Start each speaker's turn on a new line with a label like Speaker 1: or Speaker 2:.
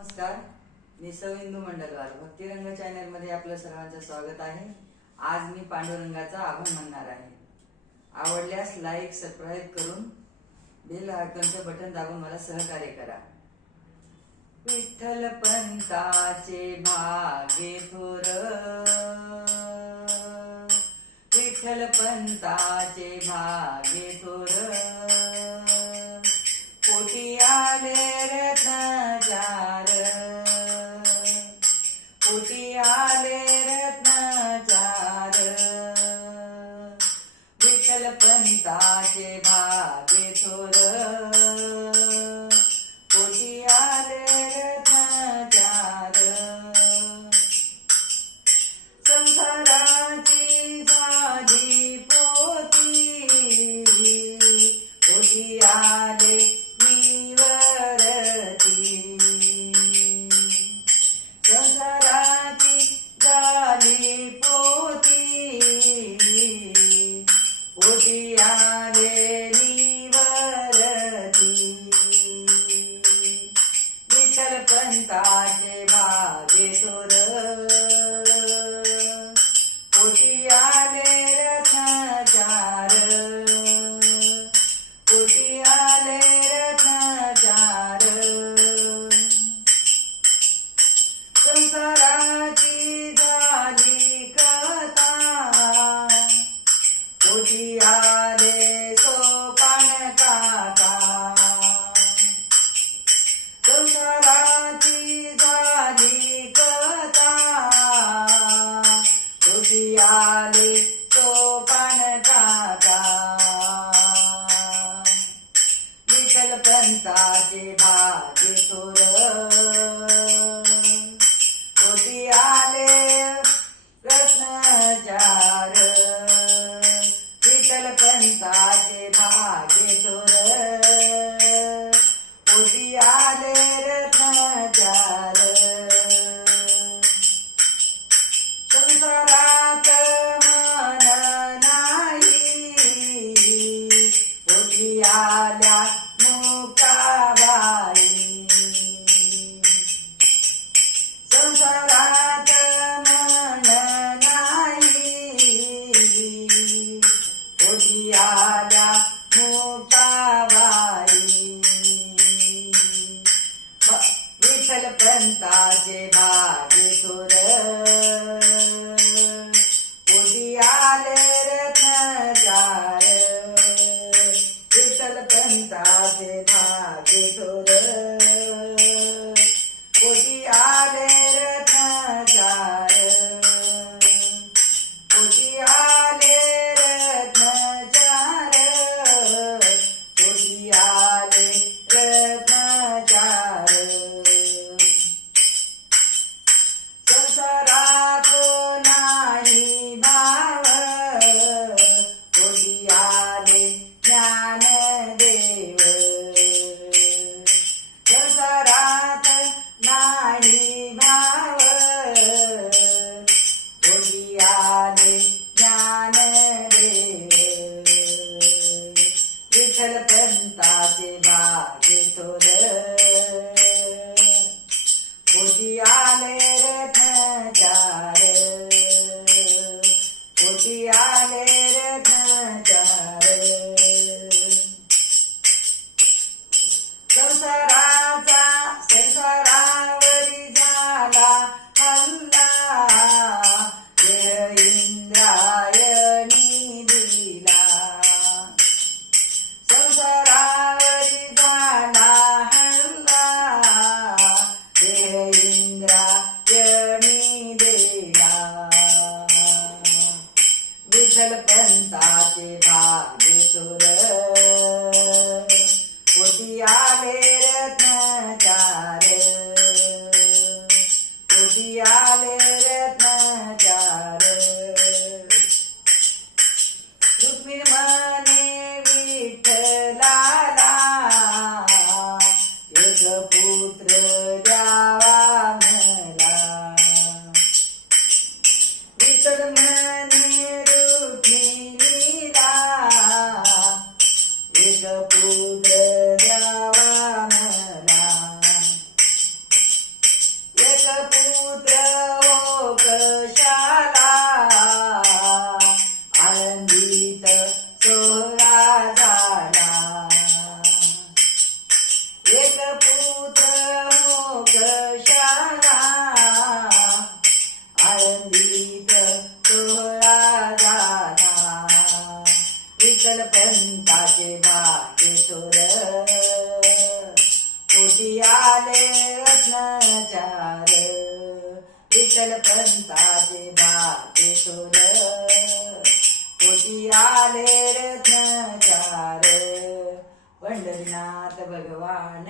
Speaker 1: नमस्कार. मी सौ हिंदू मंडलवार. भक्तिरंग चॅनलमध्ये आपलं सर्वांचं स्वागत आहे. आज मी पांडुरंगाचा आभार म्हणणार आहे. आवडल्यास लाईक सबस्क्राईब करून बेल आयकॉनचं बटन दाबून मला सहकार्य करा. विठ्ठल पंताचे भागे थोर. विठ्ठल पंताचे भागे थोर. कोटी आले रत्न ಉಜಿಯಾಲೆ Sujiya संसारात मन नाही. कोणी आल्या मोठाबाई विठ्ठल पंताचे बा dançará. अनंताचे पंताचे भाग्य सोर कोटी आले रत्नचार विठ्ठल पंताचे भाग्य सोर कोटी आले रत्नचार पंढरीनाथ भगवान